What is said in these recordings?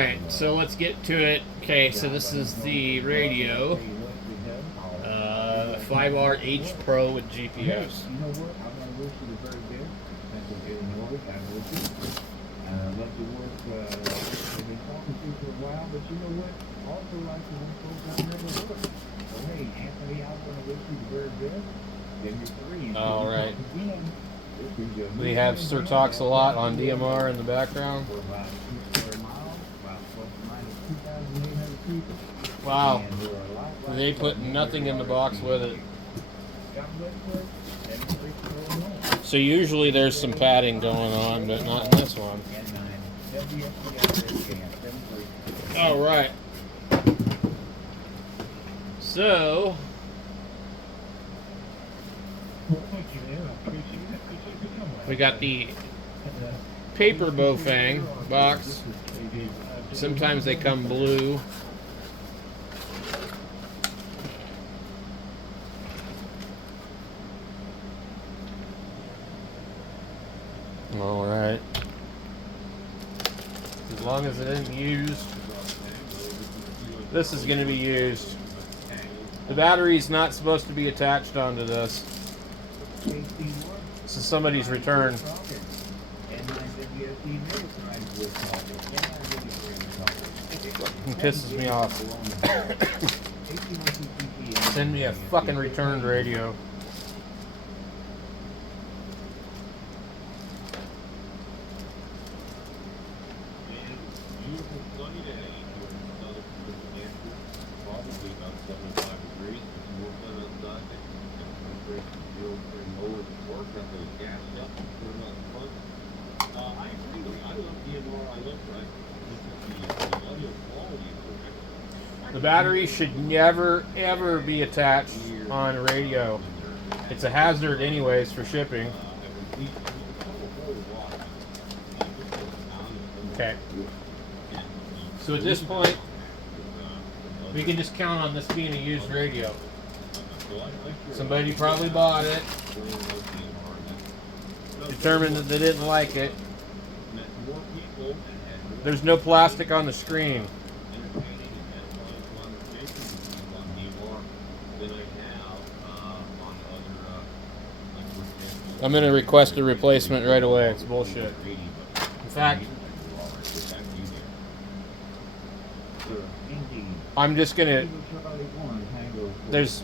Alright, so let's get to it. Okay, so this is the radio. 5RH Pro with GPS. You know what? I'm going to wish you the very best. Thanks for getting over. God bless you. Love to work. I've been talking to you for a while, but you know what? Also like to work folks I've never worked. So hey, Anthony, I'm going to wish you the very best. Give me 3. Alright. We have Sir Talks a Lot on DMR in the background. For about 2 square miles, about plus or minus 2,800 people. Wow. They put nothing in the box with it. So usually there's some padding going on, but not in this one. Alright. So we got the paper Bofang box. Sometimes they come blue. All right. As long as it isn't used, this is going to be used. The battery's not supposed to be attached onto this. This is somebody's return. It pisses me off. Send me a fucking returned radio. The battery should never, ever be attached on a radio. It's a hazard anyways for shipping. Okay. So at this point, we can just count on this being a used radio. Somebody probably bought it, determined that they didn't like it. There's no plastic on the screen. I'm going to request a replacement right away. It's bullshit. In fact, I'm just going to... This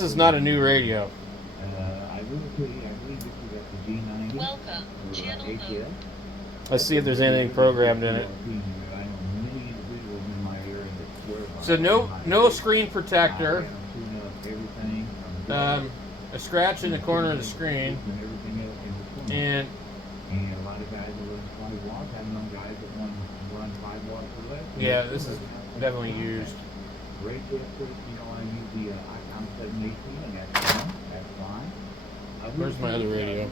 is not a new radio. Welcome, channel mode. Let's see if there's anything programmed in it. So no screen protector. A scratch in the corner of the screen, and yeah, this is definitely used. Where's my other radio?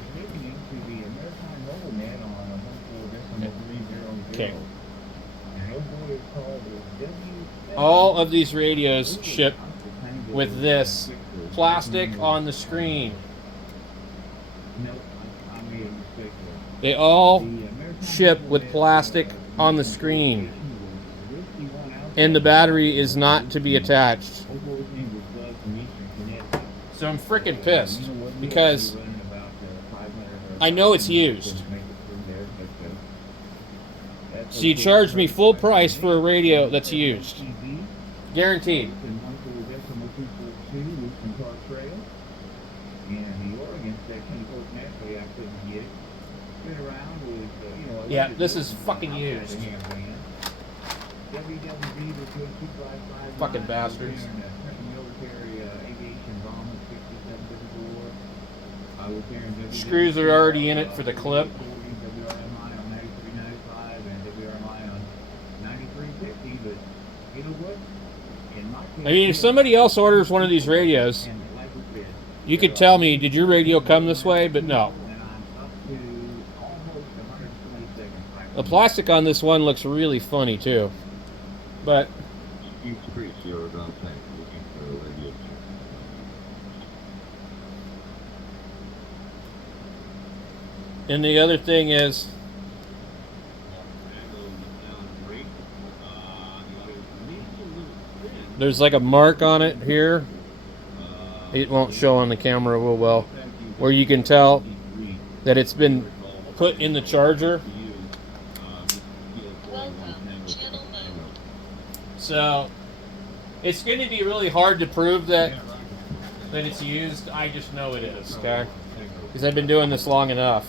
Okay. All of these radios ship with this plastic on the screen. They all ship with plastic on the screen, and the battery is not to be attached. So I'm freaking pissed because I know it's used. So you charge me full price for a radio that's used. Guaranteed. Yeah, this is fucking used. Fucking bastards. Screws are already in it for the clip. I mean, if somebody else orders one of these radios, you could tell me, did your radio come this way? But no. The plastic on this one looks really funny too. But and the other thing is, There's like a mark on it here. It won't show on the camera real well, where you can tell that it's been put in the charger. So it's going to be really hard to prove that it's used. I just know it is, okay? Because I've been doing this long enough.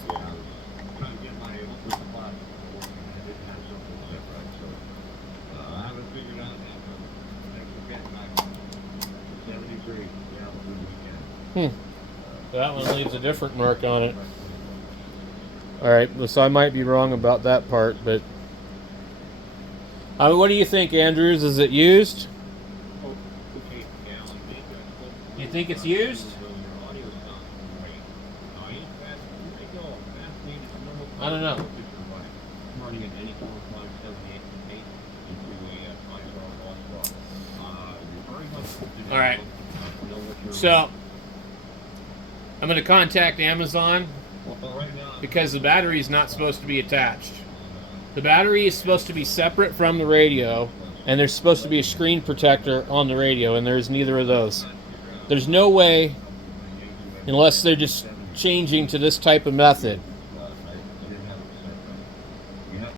That one leaves a different mark on it. Alright, so I might be wrong about that part, but... what do you think, Andrews? Is it used? You think it's used? I don't know. Alright. So, I'm going to contact Amazon because the battery is not supposed to be attached. The battery is supposed to be separate from the radio, and there's supposed to be a screen protector on the radio, and there's neither of those. There's no way, unless they're just changing to this type of method,